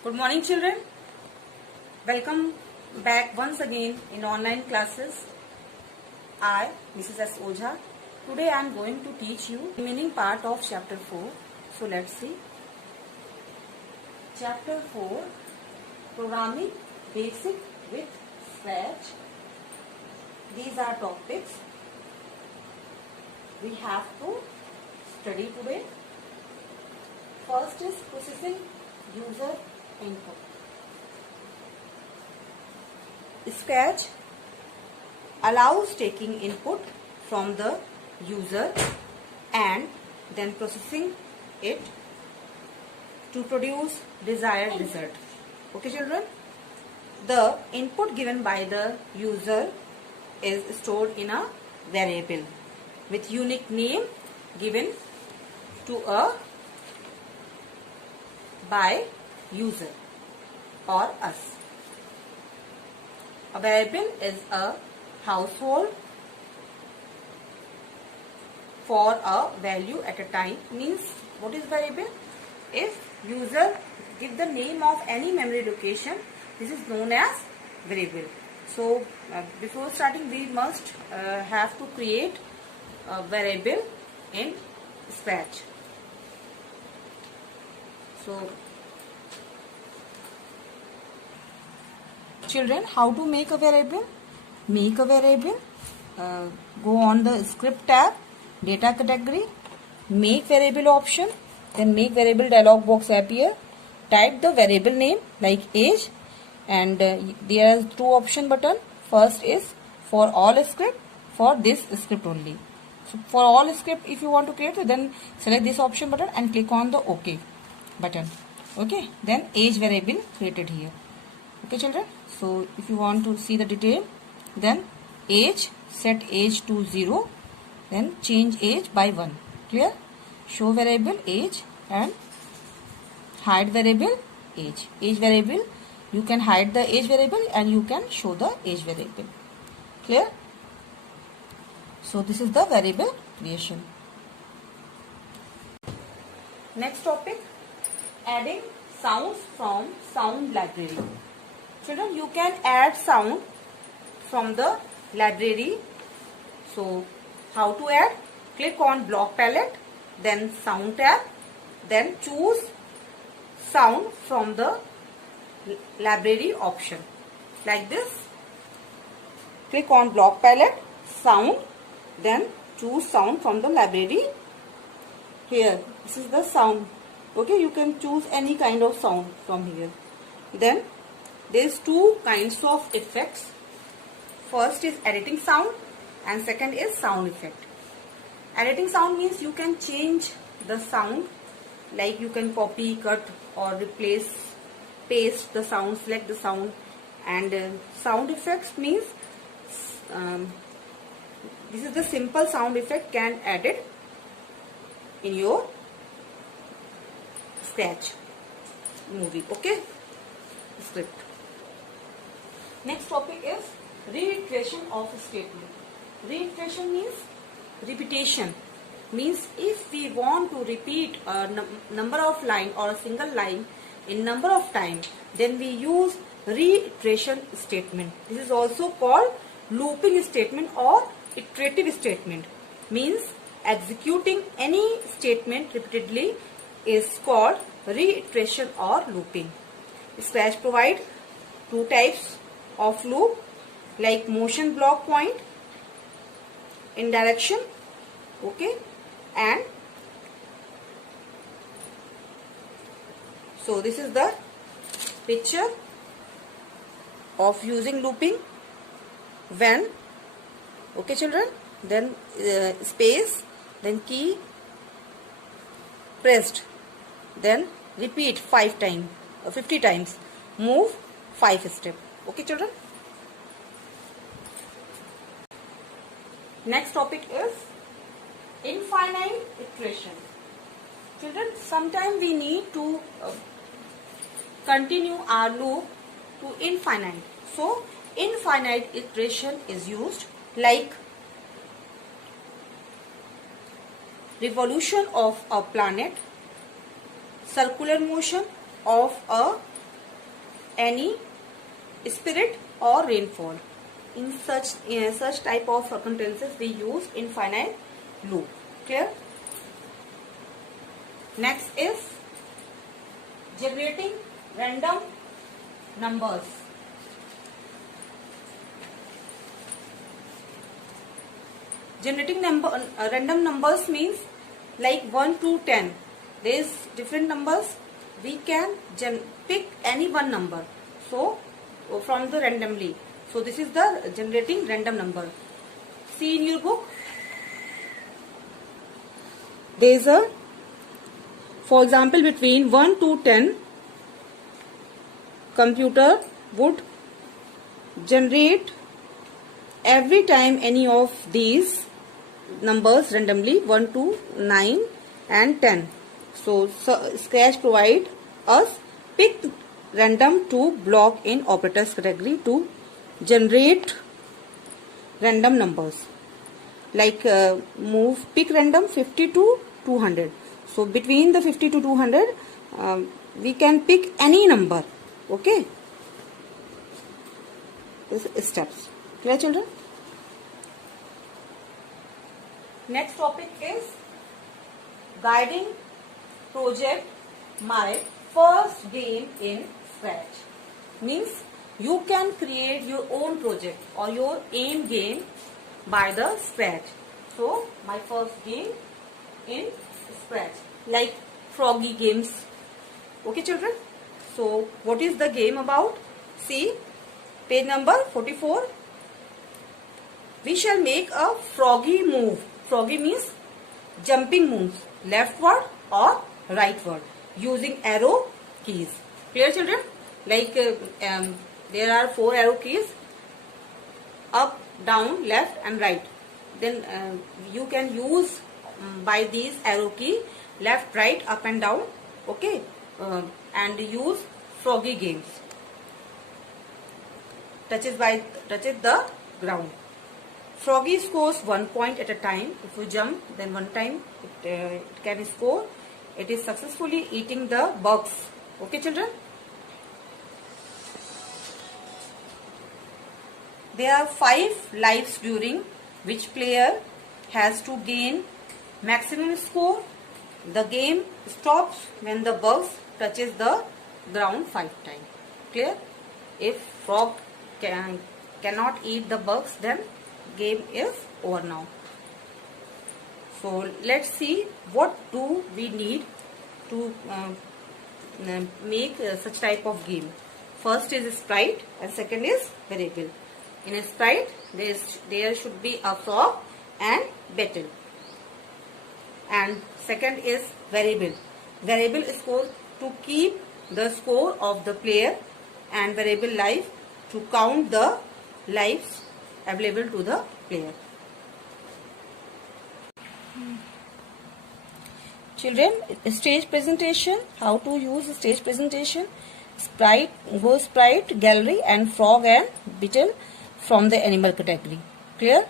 Good morning, children. Welcome back once again in online classes. I, Mrs. S. Ojha. Today I am going to teach you the remaining part of chapter 4. So let's see. Chapter 4, Programming Basic with Scratch. These are topics we have to study today. First is processing user input. Scratch allows taking input from the user and then processing it to produce desired result. Okay, children? The input given by the user is stored in a variable with unique name given to by user or us. A variable is a household for a value at a time. Means what is variable? If user give the name of any memory location, this is known as variable. So before starting we must have to create a variable in Scratch. So children, how to make a variable? Make a variable. Go on the script tab, data category, make variable option, then make variable dialog box appear. Type the variable name like age, and there are two option button. First is for all script, for this script only. So for all script, if you want to create, then select this option button and click on the OK button. Okay, then age variable created here. Okay, children. So if you want to see the detail, then age, set age to 0, then change age by 1. Clear? Show variable age and hide variable age. Age variable, you can hide the age variable and you can show the age variable. Clear? So this is the variable creation. Next topic, adding sounds from sound library. Children, you can add sound from the library. So how to add? Click on block palette, then sound tab, then choose sound from the library option like this. Click on block palette, sound, then choose sound from the library. Here, this is the sound. Okay, you can choose any kind of sound from here. Then there is two kinds of effects. First is editing sound and second is sound effect. Editing sound means you can change the sound, like you can copy, cut or replace, paste the sound, select the sound. And sound effects means this is the simple sound effect can add it in your Scratch movie. Okay, script. Next topic is reiteration of a statement. Reiteration means repetition. Means if we want to repeat a number of line or a single line in number of time, then we use reiteration statement. This is also called looping statement or iterative statement. Means executing any statement repeatedly is called reiteration or looping. Scratch provides two types of loop, like motion block point, indirection, okay, and so this is the picture of using looping. When, okay children, then space, then key pressed, then repeat 5 times or 50 times, move 5 steps. Okay children. Next topic is infinite iteration. Children, sometimes we need to continue our loop to infinite. So infinite iteration is used, like revolution of a planet, circular motion of a any spirit or rainfall. In such type of circumstances we use infinite loop. Clear? Next is generating random numbers. Generating random numbers means like 1 to 10. There is different numbers. We can pick any one number. So from the randomly. So this is the generating random number. See in your book. There is a, for example, between 1 to 10, computer would generate every time any of these numbers randomly 1 to 9 and 10. So Scratch provide us pick random to block in operators category to generate random numbers. Like move pick random 50 to 200. So between the 50 to 200 we can pick any number. Okay. This steps. Clear, children? Next topic is guiding project my first game in Scratch. Means you can create your own project or your aim game by the Scratch. So my first game in Scratch, like Froggy games. Okay, children? So what is the game about? See page number 44. We shall make a froggy move. Froggy means jumping moves, leftward or rightward, using arrow keys. Clear, children? Like there are 4 arrow keys: up, down, left and right. Then you can use by these arrow key left, right, up and down. Okay, and use froggy games. Touches the ground. Froggy scores 1 point at a time. If you jump, then 1 time it can score. It is successfully eating the bugs. Okay, children? There are 5 lives during which player has to gain maximum score. The game stops when the bugs touches the ground 5 times. Clear? If frog cannot eat the bugs, then game is over now. So let's see what do we need to make such type of game. First is sprite and second is variable. In a sprite there should be a frog and battle, and second is variable. Variable is supposed to keep the score of the player, and variable life to count the lives available to the player. Children, stage presentation. How to use stage presentation? Sprite, sprite, gallery and frog and beetle from the animal category. Clear?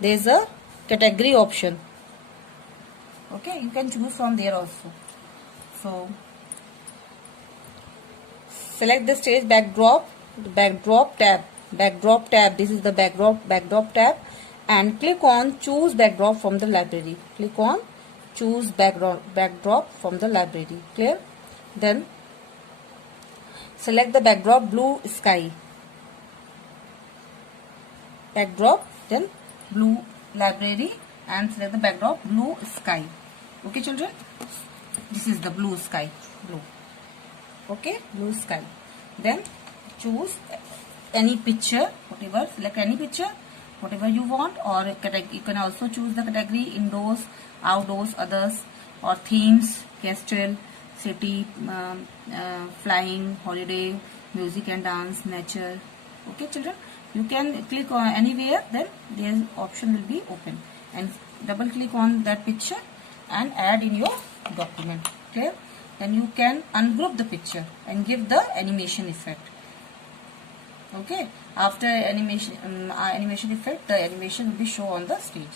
There is a category option. Okay, you can choose from there also. So select the stage backdrop, the backdrop tab. Backdrop tab. This is the backdrop tab, and click on choose backdrop from the library. Click on choose backdrop from the library. Clear? Then select the backdrop blue sky. Backdrop, then blue library, and select the backdrop blue sky. Okay, children? This is the blue sky. Blue. Okay, blue sky. Then choose any picture, whatever. Select any picture, whatever you want, or you can also choose the category indoors, outdoors, others, or themes, castle, city, flying, holiday, music and dance, nature. Okay, children? You can click on anywhere, then their option will be open, and double click on that picture and add in your document. Okay? Then you can ungroup the picture and give the animation effect. Okay? After animation effect, the animation will be shown on the stage.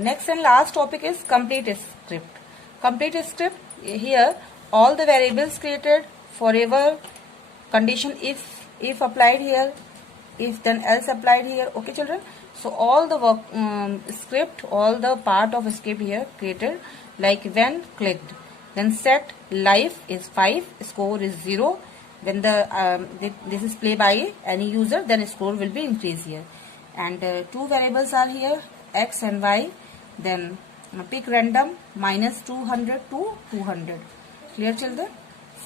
Next and last topic is complete script. Complete script. Here all the variables created forever, condition if applied here, if then else applied here. Okay children, so all the work script, all the part of script here created, like when clicked, then set life is 5, score is 0. When this is play by any user, then score will be increased here. And two variables are here, x and y. Then pick random, minus 200 to 200. Clear children?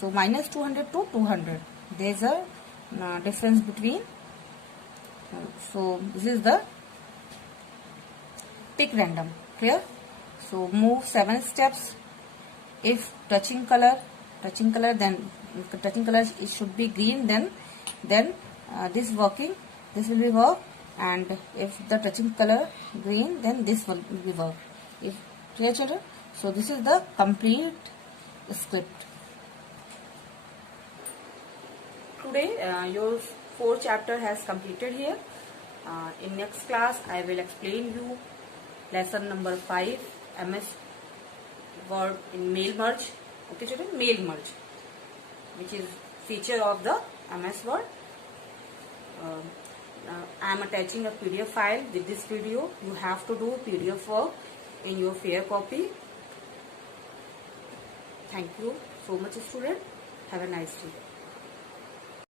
So minus 200 to 200. There is a difference between. So this is the pick random. Clear? So move 7 steps. If touching color, then touching color it should be green. Then this working, this will be work. And if the touching color green, then this will be work. If clear children? So this is the complete script. Today your 4th chapter has completed here. In next class I will explain you lesson number 5, MS Word in mail merge. Okay children, mail merge, which is feature of the MS Word. I am attaching a PDF file with this video. You have to do PDF work in your fair copy. Thank you so much student. Have a nice day.